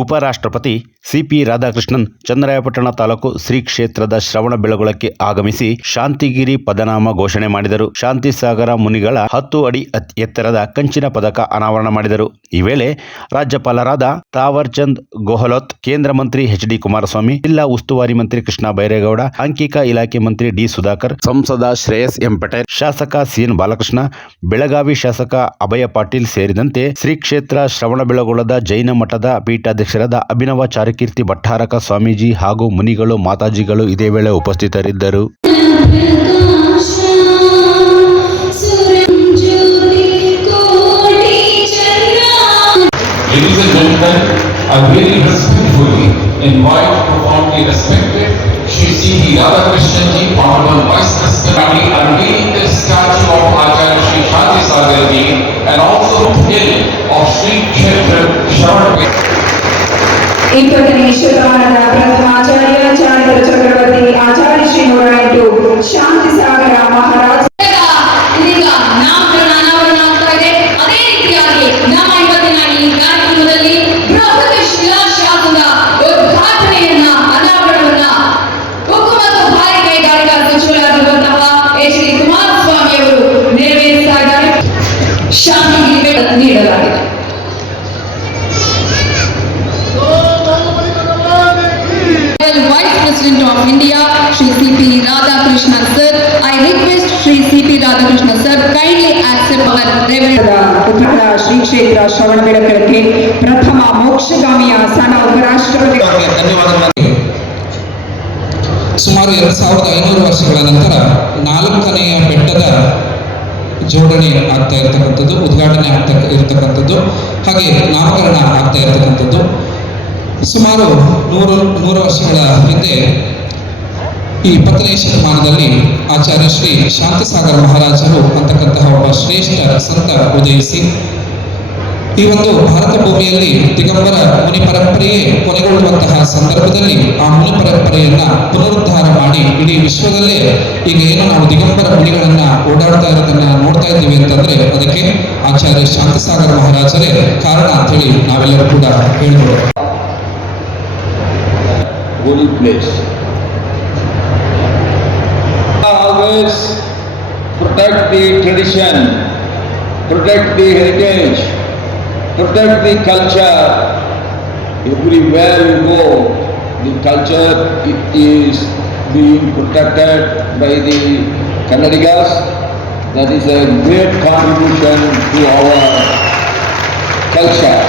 ಉಪರಾಷ್ಟ್ರಪತಿ ಸಿಪಿ ರಾಧಾಕೃಷ್ಣನ್ ಚನ್ನರಾಯಪಟ್ಟಣ ತಾಲೂಕು ಶ್ರೀ ಕ್ಷೇತ್ರದ ಶ್ರವಣಬೆಳಗೊಳಕ್ಕೆ ಆಗಮಿಸಿ ಶಾಂತಿಗಿರಿ ಪದನಾಮ ಘೋಷಣೆ ಮಾಡಿದರು. ಶಾಂತಿಸಾಗರ ಮುನಿಗಳ 10 ಅಡಿ ಎತ್ತರದ ಕಂಚಿನ ಪದಕ ಅನಾವರಣ ಮಾಡಿದರು. ಈ ವೇಳೆ ರಾಜ್ಯಪಾಲರಾದ ತಾವರ್ಚಂದ್ ಗೆಹ್ಲೋಟ್, ಕೇಂದ್ರ ಮಂತ್ರಿ ಎಚ್.ಡಿ. ಕುಮಾರಸ್ವಾಮಿ, ಜಿಲ್ಲಾ ಉಸ್ತುವಾರಿ ಮಂತ್ರಿ ಕೃಷ್ಣ ಬೈರೇಗೌಡ, ಅಂಕಿಕ ಇಲಾಖೆ ಮಂತ್ರಿ ಡಿ. ಸುಧಾಕರ್, ಸಂಸದ ಶ್ರೇಯಸ್ ಎಂ ಪಟೇಲ್, ಶಾಸಕ ಸಿ.ಎನ್. ಬಾಲಕೃಷ್ಣ, ಬೆಳಗಾವಿ ಶಾಸಕ ಅಭಯ ಪಾಟೀಲ್ ಸೇರಿದಂತೆ ಶ್ರೀ ಕ್ಷೇತ್ರ ಶ್ರವಣಬೆಳಗೊಳದ ಜೈನ ಮಠದ ಪೀಠಾಧ್ಯಕ್ಷರಾದ ಅಭಿನವ ಚಾರುಕೀರ್ತಿ ಭಟ್ಟಾರಕ ಸ್ವಾಮೀಜಿ ಹಾಗೂ ಮುನಿಗಳು, ಮಾತಾಜಿಗಳು ಇದೇ ವೇಳೆ ಉಪಸ್ಥಿತರಿದ್ದರು. Shri C.P. Radhakrishnan ji, Honorable Vice President, unveiling the statue of Acharya Shri Shanti Sagar ji and also the hill of Shri Kshetra Shravanabela. इतने शतमानದ ಪ್ರಥಮಾಚಾರ್ಯ ಚಾರಿತ್ರ ಚಕ್ರವರ್ತಿ ಆಚಾರ್ಯ ಶ್ರೀ 108 ಶಾಂತಿ ಸಾಗರ ಮಹಾರಾಜ ಇದೀಗ ನಾಮಕರಣ ಅನಾವರಣ ಆಗ್ತಾ ಇದೆ. ಅದೇ ರೀತಿಯಾಗಿ ನಮ್ಮ ಇವತ್ತಿನ ಈ ಕಾರ್ಯಕ್ರಮದಲ್ಲಿ ಬೃಹತ್ ಶಿಲಾಶಾಸನ ಉದ್ಘಾಟನೆಯನ್ನ ಅನಾವರಣವನ್ನ ಉಕ್ಕು ಮತ್ತು ಭಾರಿ ಕೈಗಾರಿಕಾ ಸಚಿವರಾಗಿರುವಂತಹ ಎಚ್.ಡಿ. ಕುಮಾರಸ್ವಾಮಿ ಅವರು ನೆರವೇರಿಸ್ತಾ ಇದ್ದಾರೆ. ಶಾಂತಿಗೆ ನೀಡಲಾಗಿದೆ. Vice President of India, Shri C.P. Radhakrishnan sir, I request Shri C.P. Radhakrishnan sir kindly accept our reverend. ಉತ್ತರ ಶ್ರೀ ಕ್ಷೇತ್ರ ಶ್ರವಣಬೆಳಗೊಳಕ್ಕೆ ಪ್ರಥಮ ಮೋಕ್ಷಗಾಮಿಯ ಸಣ್ಣ ಉಪರಾಷ್ಟ್ರಪತಿ ಧನ್ಯವಾದಗಳು. ಸುಮಾರು 2500 ವರ್ಷಗಳ ನಂತರ 4ನೆಯ ಬೆಟ್ಟದ ಜೋಡಣೆ ಆಗ್ತಾ ಇರತಕ್ಕಂಥದ್ದು, ಉದ್ಘಾಟನೆ ಆಗ್ತಾ ಇರತಕ್ಕಂಥದ್ದು, ಹಾಗೆ ನಾಮಕರಣ ಆಗ್ತಾ ಇರತಕ್ಕಂಥದ್ದು. ಸುಮಾರು 100 ವರ್ಷಗಳ ಹಿಂದೆ ಈ 20ನೇ ಶತಮಾನದಲ್ಲಿ ಆಚಾರ್ಯ ಶ್ರೀ ಶಾಂತಿಸಾಗರ ಮಹಾರಾಜರು ಅಂತಕ್ಕಂತಹ ಒಬ್ಬ ಶ್ರೇಷ್ಠ ಸಂತ ಉದಯಿಸಿ ಈ ಒಂದು ಭಾರತ ಭೂಮಿಯಲ್ಲಿ ದಿಗಂಬರ ಮುನಿ ಪರಂಪರೆಯೇ ಕೊನೆಗೊಳ್ಳುವಂತಹ ಸಂದರ್ಭದಲ್ಲಿ ಆ ಮುನಿ ಪರಂಪರೆಯನ್ನ ಪುನರುದ್ಧಾರ ಮಾಡಿ ಇಡೀ ವಿಶ್ವದಲ್ಲೇ ಈಗ ಏನು ನಾವು ದಿಗಂಬರ ಮುನಿಗಳನ್ನ ಓಡಾಡ್ತಾ ಇರೋದನ್ನ ನೋಡ್ತಾ ಇದ್ದೀವಿ ಅಂತಂದ್ರೆ ಅದಕ್ಕೆ ಆಚಾರ್ಯ ಶಾಂತಿಸಾಗರ ಮಹಾರಾಜರೇ ಕಾರಣ ಅಂತ ಹೇಳಿ ನಾವೆಲ್ಲರೂ ಕೂಡ ಹೇಳ್ಬೋದು. Holy place. Always protect the tradition, protect the heritage, protect the culture. Everywhere you go, the culture is being protected by the Kannadigas. That is a great contribution to our culture.